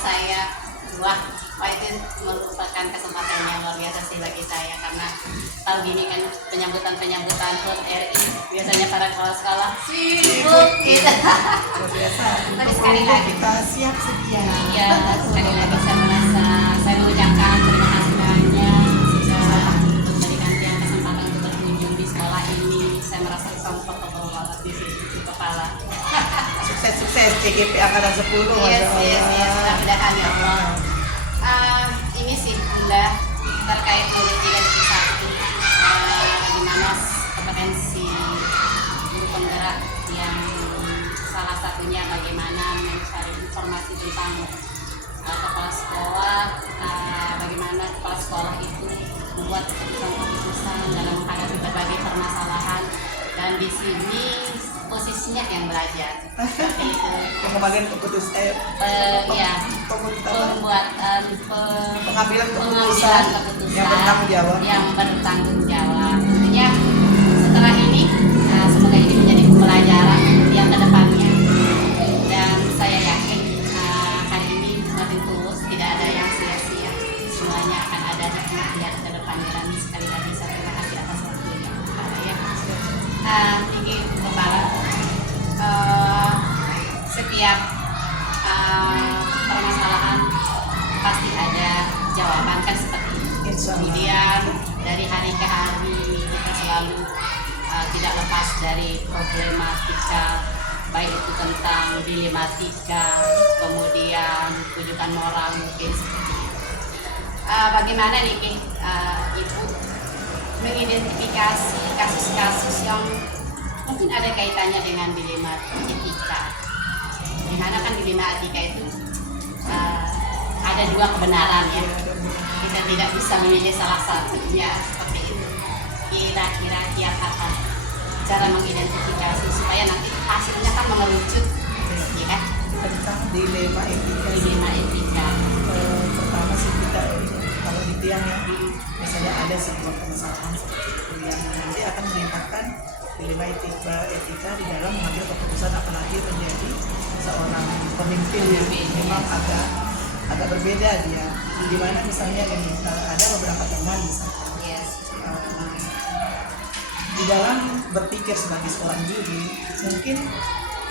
saya. Wah itu merupakan kesempatan yang luar biasa sih bagi saya, karena tahu gini kan penyambutan HUT RI biasanya para kepala sekolah sibuk gitu. Luar biasa. Tapi sekali lagi kita siap sedia. iya, sekali lagi saya merasa saya mengucapkan terima kasih banyak sudah memberikan tiang kesempatan untuk berkunjung di sekolah ini. Saya merasa comfortable banget di sisi kepala. Sukses CGP angkatan 10. Yes, mudah-mudahan ya Allah. Ini sih Bunda terkait modul 3.1, di mana kompetensi guru penggerak yang salah satunya bagaimana mencari informasi tentang kepala sekolah, bagaimana kepala sekolah itu membuat keputusan-keputusan dalam menghadapi berbagai permasalahan, dan di sini posisinya yang belajar seperti itu. Pengambilan keputusan Ya, pembuatan pengambilan pengambilan keputusan yang bertanggung jawab. Tentunya setelah ini semoga ini menjadi pembelajaran yang kedepannya, dan saya yakin hari ini semakin tulus, tidak ada yang sia-sia, semuanya akan ada hikmah yang kedepannya. Dan sekali lagi saya terima kasih atas waktunya ya. Tinggi kepala, setiap permasalahan pasti ada jawaban kan seperti itu. Kemudian dari hari ke hari kita selalu tidak lepas dari problematika, baik itu tentang dilematika, kemudian tujuan moral mungkin seperti itu. Bagaimana nih Ibu mengidentifikasi kasus-kasus yang mungkin ada kaitannya dengan dilema etika, dimana kan dilema etika itu ada dua kebenaran ya, kita tidak bisa memilih salah satunya seperti itu. Kira-kira apa cara mengidentifikasi supaya nanti hasilnya kan mengerucut ya kan, Tentang dilema etika. Pertama sih kita kalau di tiang ya, misalnya ada sebuah permasalahan seperti itu yang nanti akan melimpahkan dilema etika di dalam mengambil keputusan, apalagi menjadi seorang pemimpin yang memang agak berbeda dia. Di mana misalnya ada beberapa teman misalnya di dalam berpikir sebagai seorang juri, mungkin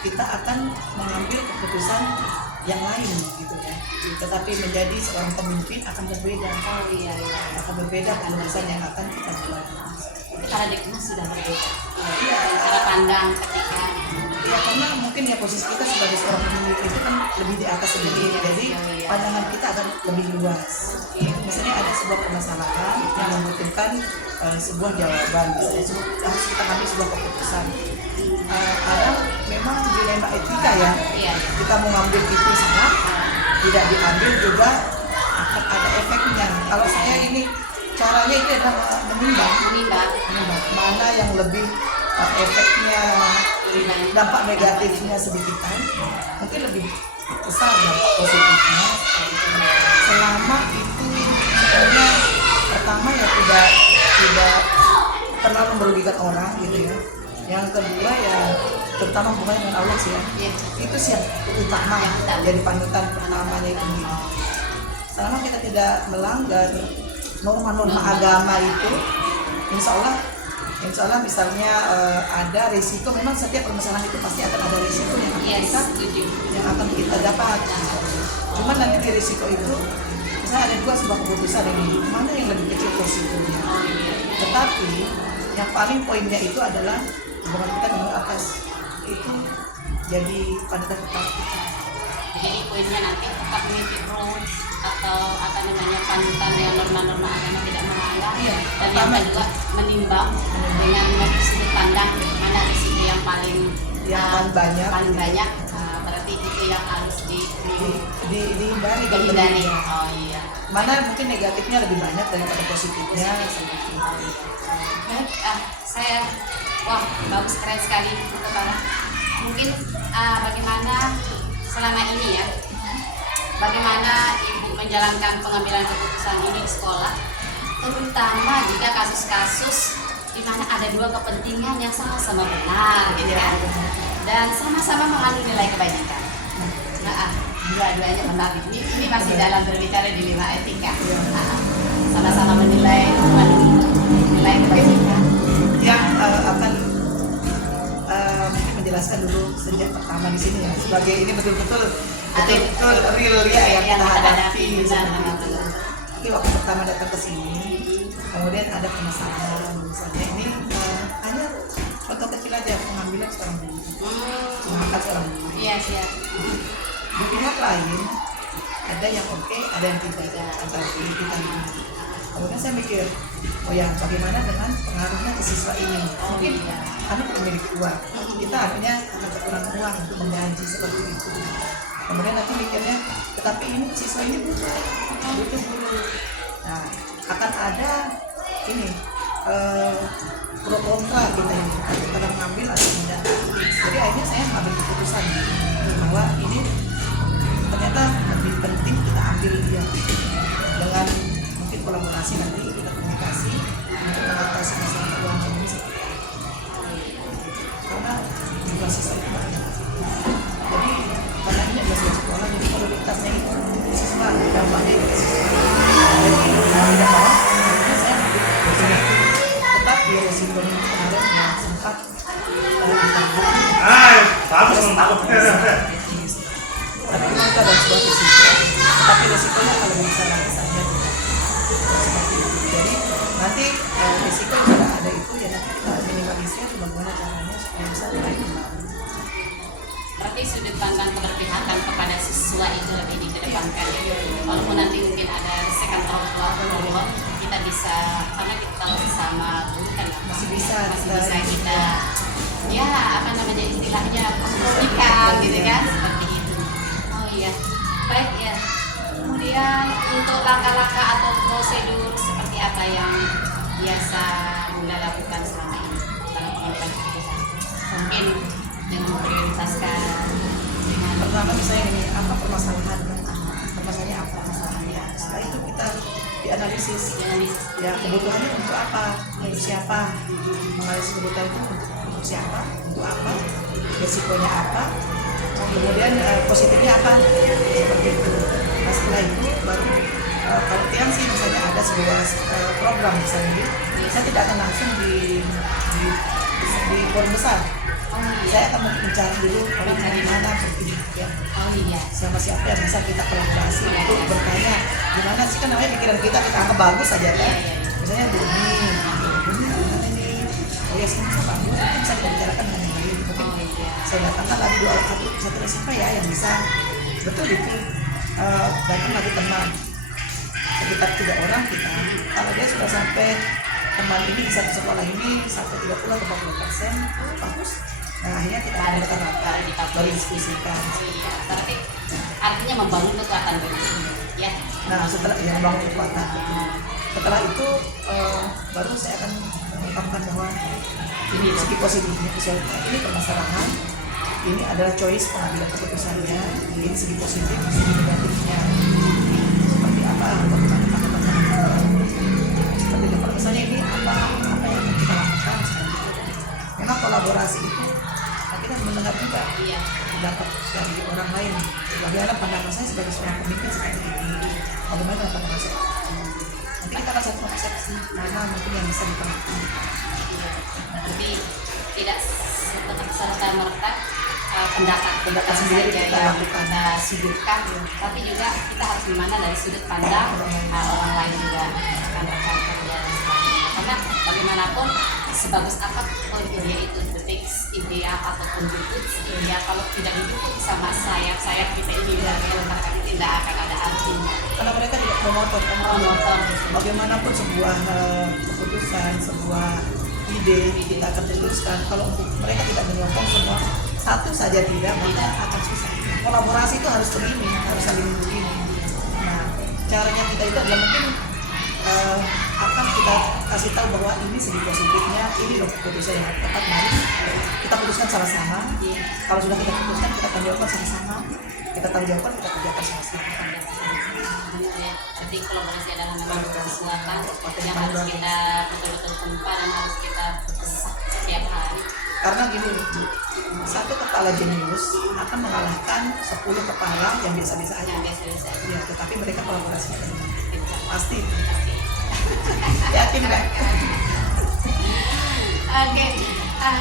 kita akan mengambil keputusan yang lain gitu ya, tetapi menjadi seorang pemimpin akan berbeda. Akan berbeda keputusan yang akan kita buat. Paradigma sudah berbeda, cara pandang ketika Ya karena mungkin ya posisi kita sebagai seorang pemimpin itu kan lebih di atas sedikit, jadi pandangan kita akan lebih luas. Misalnya ada sebuah permasalahan yang membutuhkan sebuah jawaban, harus kita ambil sebuah keputusan. Ada memang dilema etika ya, kita mau ngambil itu salah, tidak diambil juga akan ada efeknya. Kalau saya ini caranya itu adalah menimbang mana yang lebih efeknya, dampak negatifnya sedikit, mungkin lebih besar dampak positifnya. Selama itu sebenarnya pertama ya tidak terlalu merugikan orang gitu ya. Yang kedua ya terutama hubungan dengan Allah sih ya. Itu sih yang utama jadi panutan pertamanya itu. Selama kita tidak melanggar norma-norma agama itu, insya Allah misalnya ada risiko, memang setiap permasalahan itu pasti akan ada risiko yang akan kita dapat. Cuman nanti di risiko itu misalnya ada sebuah keputusan ini, mana yang lebih kecil risikonya. Tetapi yang paling poinnya itu adalah hubungan kita dengan atas, itu jadi panutan utama kita. Jadi poinnya nanti tetap mengikuti rules atau panutan yang norma-norma agama tidak melanggar. Dan yang kedua menimbang dengan sudut pandang mana risiko yang paling banyak. Berarti itu yang harus dihindari. Oh iya. Mana mungkin negatifnya lebih banyak daripada positifnya. Baik, saya bagus, keren sekali Kepala. Mungkin bagaimana selama ini ya, bagaimana Ibu menjalankan pengambilan keputusan ini di sekolah, terutama jika kasus-kasus di mana ada dua kepentingan yang sama-sama benar gitu kan, dan sama-sama mengandung nilai kebajikan. dua-duanya menarik. Ini masih dalam berbicara di 5 etika. Sama-sama menilai menilai kebajikan. Yang akan menjelaskan dulu sejak pertama di sini ya, sebagai ini betul-betul real ya yang kita hadapi. Tapi waktu pertama datang ke sini, kemudian ada permasalahan misalnya ini hanya contoh kecil aja, pengambilan seorang guru, mengangkat seorang guru. Iya siap. Di pihak lain ada yang oke, ada yang tidak antara kita ini. Kemudian saya mikir, oh ya bagaimana dengan pengaruhnya ke siswa ini? Mungkin kami memiliki uang, kita akhirnya karena kekurangan uang untuk menggaji seperti itu. Kemudian nanti mikirnya, tetapi ini siswa ini butuh guru. Nah, akan ada ini pro kontra kita ini, antara mengambil atau tidak. Jadi akhirnya saya mengambil keputusan bahwa ini ternyata lebih penting kita ambil dia dengan mungkin kolaborasi nanti kita komunikasi untuk mengatasi masalah keuangan ini seperti apa. Karena jumlah siswa itu banyak. Jadi karena ini adalah sebuah sekolah, jadi prioritasnya itu siswa, dampaknya itu siswa. Jadi mau tidak mau, akhirnya saya tetap di resikonya kemarin yang sempat ditanggung. bagus mantap. Tapi memang itu adalah sebuah risiko, tetapi risikonya kalau bisa nanti saja seperti itu. Jadi nanti risiko yang sudah ada itu ya nanti kita minimalisir bagaimana caranya supaya bisa naik kembali. Berarti sudut pandang keberpihakan kepada siswa itu lebih dikedepankan. Walaupun nanti mungkin ada second problem, kita bisa, karena kita tahu sesama guru kan Masih bisa kita ya apa namanya istilahnya kompromikan gitu kan, seperti itu. Oh iya, baik ya. Kemudian untuk langkah-langkah atau prosedur seperti apa yang biasa Bunda lakukan selama ini dalam pengambilan keputusan? Mungkin dengan memprioritaskan dengan pertama misalnya ini apa permasalahannya apa masalahnya. Setelah itu kita dianalisis ya kebutuhannya untuk apa, untuk siapa, menganalisis kebutuhan itu untuk siapa, untuk apa, resikonya apa, kemudian positifnya apa, seperti itu. Nah, setelah itu baru kalau tiang sih misalnya ada sebuah program misalnya, saya tidak akan langsung di forum besar. Saya akan mencari dulu orang dari mana seperti ya. oh iya, Sama siapa yang bisa kita kolaborasi untuk bertanya gimana sih, kan namanya pikiran kita anggap bagus aja kan. Misalnya begini gimana ini, oh ya semua bagus, itu bisa kita bicarakan dengan yang lain. Mungkin saya datangkan tadi satu resiko ya yang bisa betul itu datang lagi teman sekitar 3 orang kita. Kalau dia sudah sampai teman ini di satu sekolah ini sampai 30 atau 40%, bagus. Nah akhirnya kita akan rapat, baru diskusikan. iya. Berarti artinya membangun kekuatan dulu, ya. Nah setelah yang membangun kekuatan, setelah itu baru saya akan mengungkapkan bahwa ini segi positifnya, ini permasalahan, ini adalah choice pengambilan keputusannya, ini segi positif, segi negatifnya, seperti apa, seperti itu. Misalnya ini apa yang kita lakukan seperti itu. Memang kolaborasi itu kita mendengar juga Iya. pendapat dari orang lain. Bagaimana pandangan saya sebagai seorang pemimpin seperti ini? Bagaimana pandangan saya? Nanti kita akan satu persepsi mana mungkin yang bisa dipengaruhi. Jadi tidak serta merta pendapat sendiri saja kita yang lakukan. kita sudutkan, tapi juga kita harus gimana dari sudut pandang orang lain juga, rekan-rekan kerja dan sebagainya. Karena bagaimanapun sebagus apapun ide itu, ide ataupun bentuk ide, kalau tidak didukung sama sayap-sayap kita ini maka tidak akan ada artinya. Karena mereka tidak promotor, bagaimanapun sebuah keputusan, sebuah ide kita akan teruskan. Kalau untuk mereka tidak menyokong semua satu saja tidak, maka akan susah. Kolaborasi itu harus begini, harus saling begini. Nah, caranya kita itu adalah mungkin akan kita kasih tahu bahwa ini segi positifnya, ini loh keputusan yang tepat, mari kita putuskan sama-sama. Kalau sudah kita putuskan, kita tanggung jawab sama-sama. Kita tanggung jawab, kita kerjakan sama-sama. Jadi kolaborasi adalah memang sesuatu yang harus kita betul-betul tempa dan harus kita setiap hari. Karena gini, satu kepala jenius akan mengalahkan 10 kepala yang biasa-biasa aja. Yang biasa-biasa aja. Ya, tetapi mereka kolaborasinya dengan pasti. Pasti. Yakin nggak? Oke,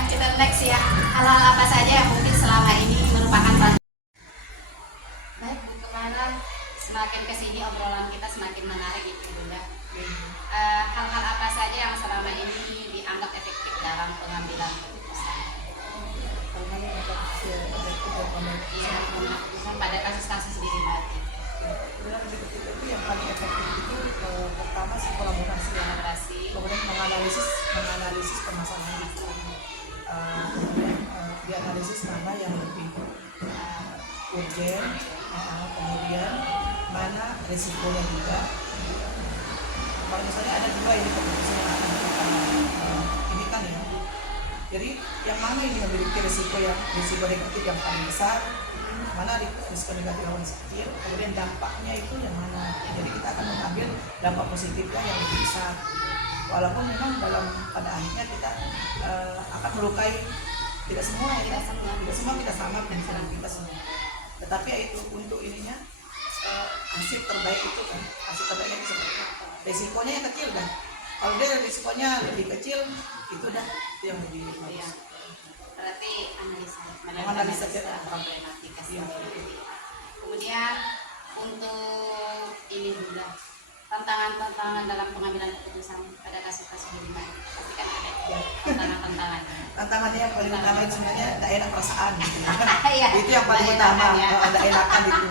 kita next ya. Hal-hal apa saja yang mungkin selama ini merupakan baik Bu Kemara, semakin kesini obrolan kita semakin menarik gitu Bunda. Hal-hal apa saja yang selama ini dianggap efektif dalam pengambilan keputusan? Iya, keputusan pada kasus-kasus di Rimati. Itu yang paling efektif itu pertama sih kolaborasi. Kemudian menganalisis permasalahan itu. Kemudian dianalisis mana yang lebih urgen, kemudian mana risikonya juga. Kalau misalnya ada dua ini keputusan yang akan kita ini kan ya. Jadi yang mana ini memiliki risiko negatif yang paling besar, mana risiko negatif yang paling kecil, kemudian dampaknya itu yang mana. Jadi kita akan mengambil dampak positifnya yang lebih besar. Walaupun memang pada akhirnya kita akan melukai tidak semua kita sama dengan kita semua. Tetapi ya itu untuk ininya hasil terbaik itu kan, hasil terbaiknya itu seperti apa? Risikonya yang kecil kan. Kalau dia risikonya lebih kecil, itu yang lebih bagus. Iya. Berarti Menganalisa problematika iya. Kemudian untuk ini juga tantangan dalam pengambilan keputusan pada kasus-kasus ini pasti kan ada Ya. tantangan. Tantangannya yang paling utama itu sebenarnya tidak enak perasaan gitu. Iya. Itu yang paling Nggak utama, enakan ya. tidak enakan itu.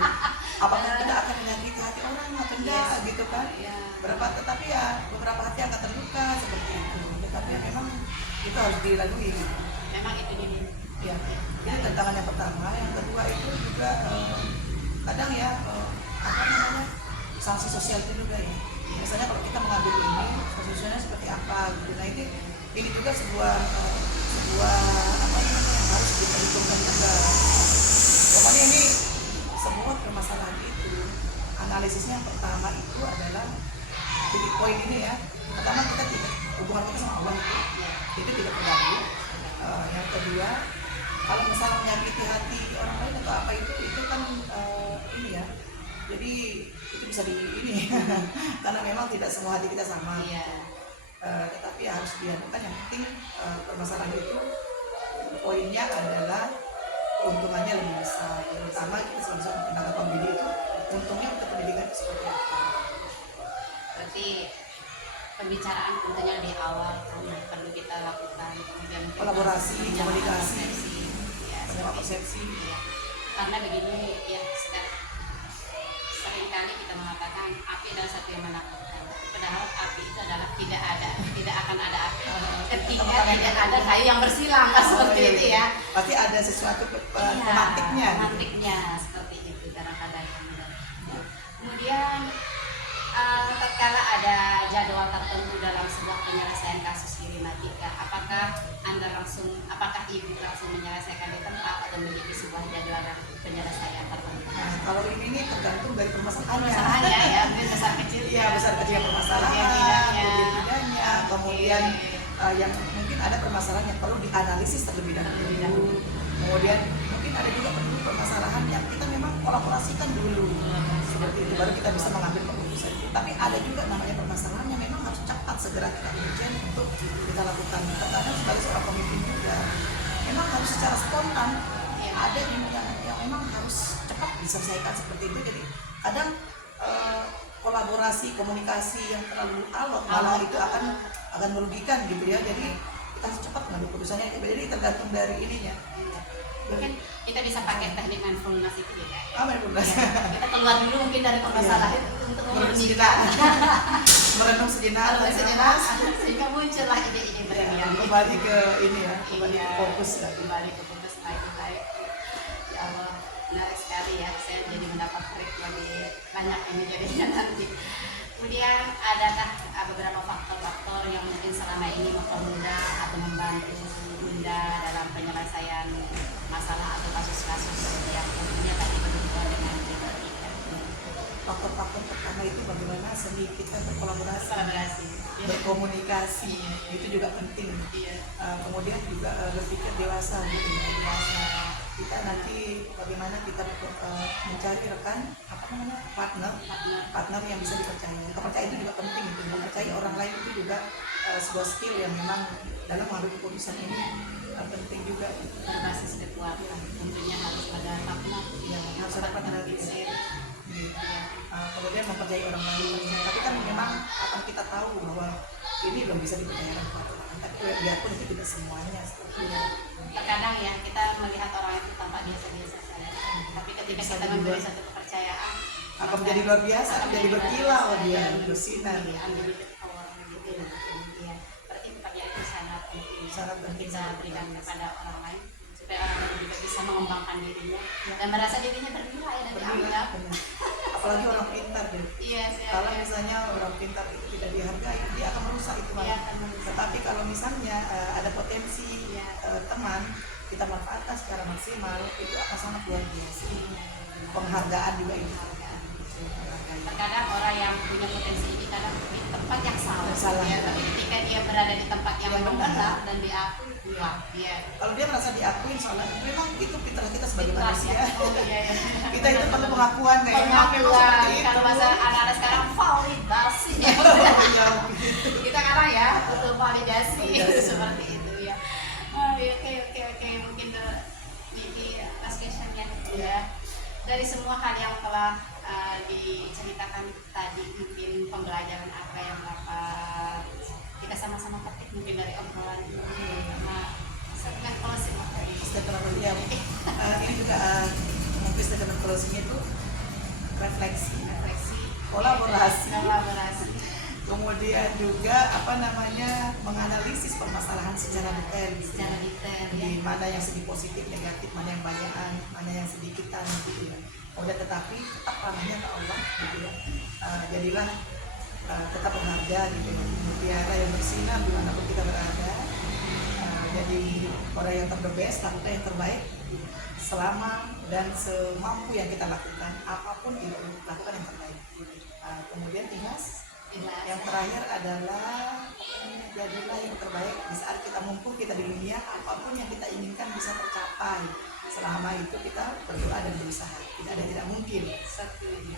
Apakah kita akan menyakiti hati orang atau enggak gitu kan? Iya. Tetapi ya beberapa hati akan terluka seperti itu. Tetapi ya memang itu harus dilalui. Gitu. Memang itu ini. Ya, itu tantangan yang pertama. Yang kedua itu juga kadang ya apa namanya sanksi sosial itu juga ya. Misalnya kalau kita mengambil ini, sanksi sosialnya seperti apa gitu. Nah ini juga sebuah apa namanya yang harus diperhitungkan juga. Pokoknya ini sebuah permasalahan itu analisisnya yang pertama itu adalah titik poin ini ya. Pertama kita tidak hubungan kita sama Allah itu tidak terganggu. Yang kedua kalau misalnya menyakiti hati orang lain atau apa itu kan ini ya. Jadi itu bisa ini karena memang tidak semua hati kita sama. Iya. Tetapi harus dianukan yang penting permasalahan itu poinnya adalah keuntungannya lebih besar. Terutama kita sebagai seorang tenaga pendidik itu untungnya untuk pendidikan itu seperti apa? Berarti pembicaraan tentunya di awal kan perlu kita lakukan, kemudian Kolaborasi, komunikasi, seperti persepsi. ya. Karena begini ya, seringkali kita mengatakan api adalah satu yang menakutkan. Padahal api itu adalah tidak akan ada api ketika tidak ada kayu yang bersilang kan seperti itu ya. Pasti ada sesuatu pemantiknya. Pemantiknya seperti itu kadang-kadang. Kemudian tatkala ada jadwal tertentu dalam sebuah penyelesaian kasus Irimatika, apakah ibu langsung menyelesaikan di tempat atau memiliki sebuah jadwal penyelesaian tertentu? Nah, kalau ini tergantung dari permasalahannya. Permasalahannya ya, besar kecil. Iya, besar kecil permasalahan, tidaknya, kemudian yang mungkin ada permasalahan yang perlu dianalisis terlebih dahulu. Kemudian mungkin ada juga perlu permasalahan yang kita memang kolaborasikan dulu. Seperti itu baru kita bisa mengambil keputusan. Tapi ada juga namanya permasalahan yang memang harus cepat segera kita urgen untuk kita lakukan. Kadang sebagai seorang pemimpin juga memang harus secara spontan. Ada yang memang harus cepat diselesaikan seperti itu. Jadi kadang kolaborasi, komunikasi yang terlalu alot malah itu akan merugikan gitu ya. Jadi kita harus cepat mengambil keputusannya. Jadi tergantung dari ininya. Mungkin kita bisa pakai teknik mindfulness itu juga. Apa yang benar? Kita keluar dulu mungkin dari permasalahan untuk Merenung sejenak. Merenung sejenak. Sehingga muncullah ide-ide brilian. Kembali ke ini ya, kembali ke fokus lagi. Kembali ke fokus baik. Ya Allah, menarik sekali ya. Saya jadi mendapat trik lebih banyak ini jadinya nanti. Kemudian adakah beberapa faktor-faktor yang mungkin selama ini mempermudah atau membantu Bunda dalam penyelesaian masalah atau kasus-kasus yang tentunya tadi berhubungan dengan Irimatika? faktor-faktor pertama itu bagaimana seni kita berkolaborasi, Kolaborasi. berkomunikasi, itu juga penting. Iya. Kemudian juga berpikir dewasa gitu ya, dewasa. Kita nanti bagaimana kita mencari rekan apa namanya partner yang bisa dipercaya. Kepercayaan itu juga penting, itu mempercayai orang lain itu juga sebuah skill yang memang dalam mengambil keputusan ini penting juga. Berbasis kekuatan tentunya harus ada partner, Ya, harus ada partner share. Kemudian mempercayai orang lain. Tapi kan memang akan kita tahu bahwa ini belum bisa dipercayakan kepada orang lain. Tapi biarpun itu tidak semuanya. Terkadang ya kita melihat orang itu tampak biasa-biasa saja, tapi ketika Bisa kita jadi memberi luar- satu kepercayaan akan menjadi luar biasa, akan menjadi luar berkilau biasa, dia, dan bersinar. unlimited power gitu ya. Iya. Berarti kepercayaan itu sangat penting. Sangat penting. Kita berikan kepada orang lain supaya orang lain juga bisa mengembangkan dirinya dan merasa dirinya bernilai dan dianggap. Benar. Apalagi orang pintar deh. Iya, Kalau misalnya orang pintar itu tidak dihargai, dia akan merusak itu Iya, malah. akan merusak. Tetapi kalau misalnya ada potensi Iya. teman, kita manfaatkan secara maksimal, itu akan sangat luar biasa. Penghargaan juga itu. Penghargaan. Terkadang orang yang punya potensi ini kadang di tempat yang salah, Salah. ya, tapi ketika dia berada di tempat yang Yang benar benar. dan diakui, wah, dia Kalau dia merasa diakuin soalnya, memang itu fitrah kita sebagai pintar manusia. ya. Oh iya, iya. Kita itu perlu pengakuan kayak memang Pengakuan. seperti itu. Kalau bahasa anak-anak sekarang validasi. Iya, begitu. Kita kadang ya butuh validasi Validasi. seperti itu ya. Oh, iya, oke mungkin ini last question-nya ya. Dari semua hal yang telah diceritakan tadi, mungkin pembelajaran apa yang dapat kita sama-sama petik mungkin dari obrolan ini, karena dengan closing apa ini? Statement ya, ini juga mungkin statement closing itu refleksi, Refleksi, kolaborasi, kemudian juga menganalisis permasalahan secara detail gitu. secara detail ya. Di mana yang sedih positif, negatif, mana yang banyakan, mana yang sedikitan gitu ya. Udah tetapi tetap ranahnya ke Allah gitu ya. Jadilah tetap berharga gitu ya. Mutiara yang bersinar dimanapun kita berada. Jadi orang yang terbebas, lakukan yang terbaik selama dan semampu yang kita lakukan, apapun itu lakukan yang terbaik. Kemudian ikhlas. Yang terakhir adalah jadilah yang terbaik di saat kita mumpung kita di dunia, apapun yang kita inginkan bisa tercapai. Selama itu kita berdoa dan berusaha, tidak ada yang tidak mungkin. Setuju.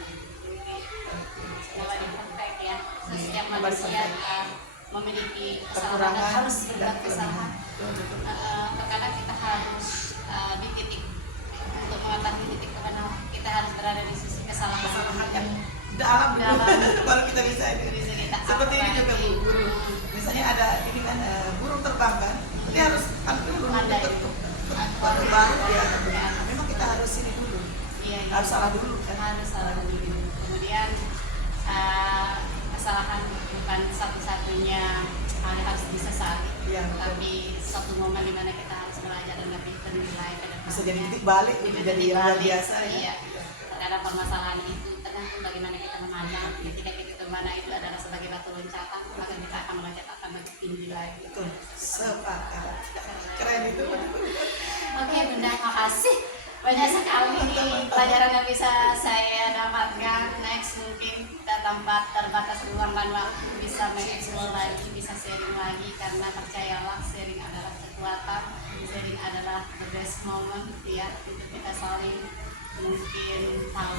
Kembali perfect ya. Setiap Kembali manusia perfect. memiliki kesalahan dan Kekurangan harus dan berbuat kesalahan. kelebihan. Terkadang kita harus di titik untuk mengetahui titik kebenaran, kita harus berada di sisi Kesalahan yang dalam dulu, baru kita bisa ini. Bisa kita Seperti ini juga apalagi. Bu, guru. Misalnya ada ini kan burung terbang kan, dia harus kan dulu Pandai. baru dia terbang. Memang kita harus ini dulu, Iya, iya. harus salah dulu kan. Harus salah dulu. Kemudian kesalahan bukan satu-satunya hal yang harus disesali, Iya, betul. tapi satu momen di mana kita harus belajar dan lebih bernilai ke depan. Bisa jadi titik balik, Bisa jadi titik yang luar balik. biasa ya. Iya. Terkadang permasalahan itu tergantung bagaimana kita memandang. Ketika kita memandang itu adalah sebagai batu loncatan, maka kita akan meloncat akan lebih tinggi lagi. Betul. Sepakat. Keren itu. Oke Bunda, makasih banyak sekali pelajaran yang bisa saya dapatkan. Next mungkin kita tanpa terbatas ruang dan waktu bisa mengeksplor lagi, bisa sharing lagi, karena percayalah sharing adalah kekuatan, sharing adalah the best moment ya, untuk kita saling mungkin tahu